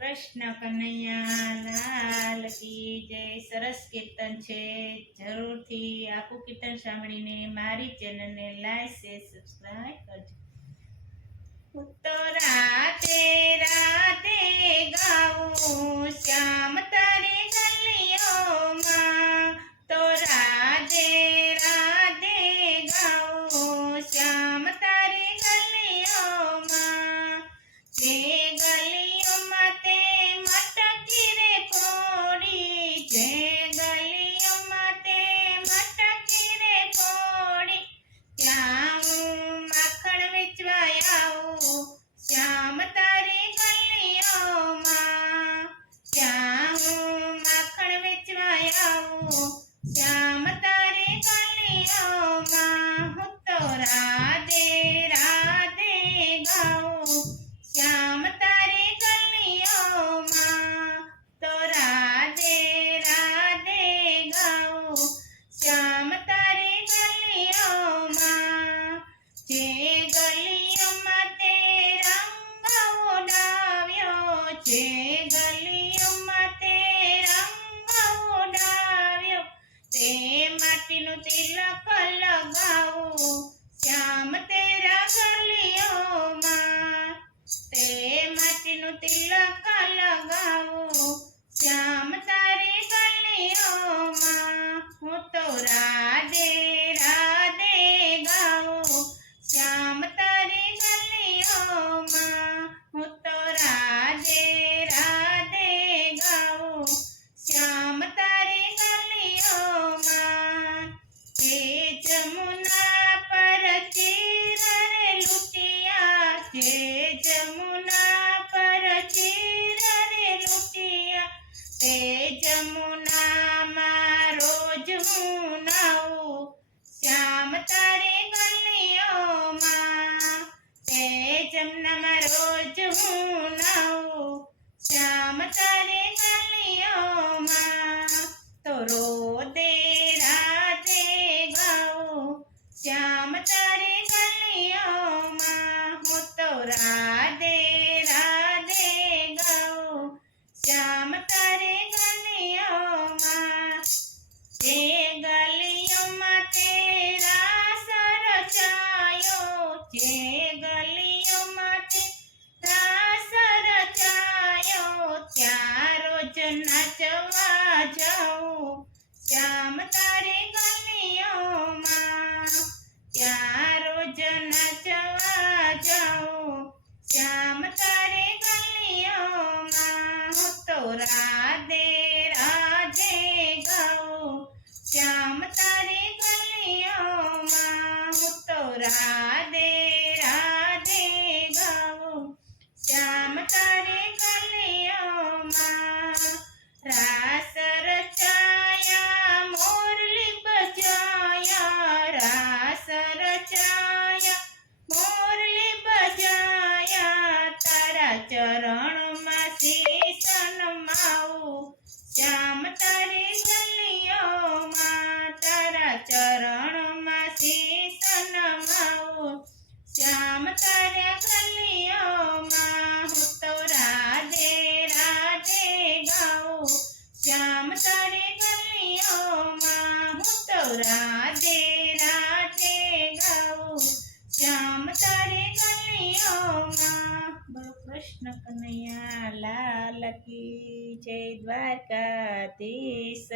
કૃષ્ણ કનૈયા લાલ કી જય. સરસ કીર્તન છે. જરૂરથી આખું કીર્તન સાંભળીને મારી ચેનલને લાઈક શેર સબસ્ક્રાઇબ કરજો. હું તો રાતે રાતે ગાઉં શ્યામ તારી ગલીઓમાં, તો રાધે રાધે ગાઉં શ્યામ તારી ગલીઓમાં. જે ગલીઓમાં તે મટકી રે કોડી, જે ગલીઓમાં તે મટકી રે કોડી, ત્યાં હું માખણ વેચવા આવું શ્યામ તારી ગલીઓમાં. ત્યાં હું માખણ વેચવા આવું શ્યામ તારી ગલીઓમાં. હું તો રાધે રાધે ગાઉં શ્યામ તારી ગલીઓમાં, તો રાધે રાધે ગાઉં શ્યામ તારી ગલીઓમાં. જે ગલીઓમાં તે રંગ ઉડાવ્યો, જે ગલીઓમાં તે રંગ ઉડાવ્યો, તે માટીનું તિલક લગાવું શ્યામ તેરા ગલીઓમાં. તે માટીનું તિલક લગાવું શ્યામ તારી ગલીઓમાં. હું તો રાધે રાધે ગાઉં શ્યામ તારી ગલીઓમાં. હું તો રાધે રાધે ગાઉં શ્યામ તારી ગલીઓમાં. જે જમુના પર ચીર રે લૂંટિયા, જે જમુના પર ચીર રે લૂંટિયા, તે જમુનામાં રોજ હું નાઉં શ્યામ તારી ગલીઓમાં. તે જમનામાં રોજ હું નાઉં શ્યામ તારી ગલીઓમાં. તો રોદે રાધે ગાઉં શ્યામ તારી ગલીઓમાં. હું તો રાધે રાધે ગાઉં શ્યામ તારી ગલીઓમાં. જે ગલીઓમાં તે રાસ રચાયો, જે ગલીઓમાં તે રાસ રચાયો, ત્યાં રોજ નાચવા જાઉં શ્યામ તારી ગલીઓમાં. ત્યાં રોજ નાચવા જાઉં શ્યામ તારી ગલીઓમાં. હું તો રાધે રાધે ગાઉં શ્યામ તારી ગલીઓમાં. હું તો રાધે રાધે ગાઉં શ્યામ તારી ગલીઓમાં. રાસ રચાયા મોરલી બજાયા, રાસ રચાયા મોરલી બજાયા, તારા ચરણમાં શીશ નમાવું શ્યામ તારી ગલીઓમાં. તારા ચરણમાં શીશ નમાવું શ્યામ તારા ગલીઓમાં. હું તો રાધે રાધે ગાઉં શ્યામ તારી ગલીઓમાં. હું તો રાધે રાધે ગાઉં શ્યામ તારી ગલીઓમાં. બોલો કૃષ્ણ કનૈયા લાલ કી જય. દ્વારકાધીશ.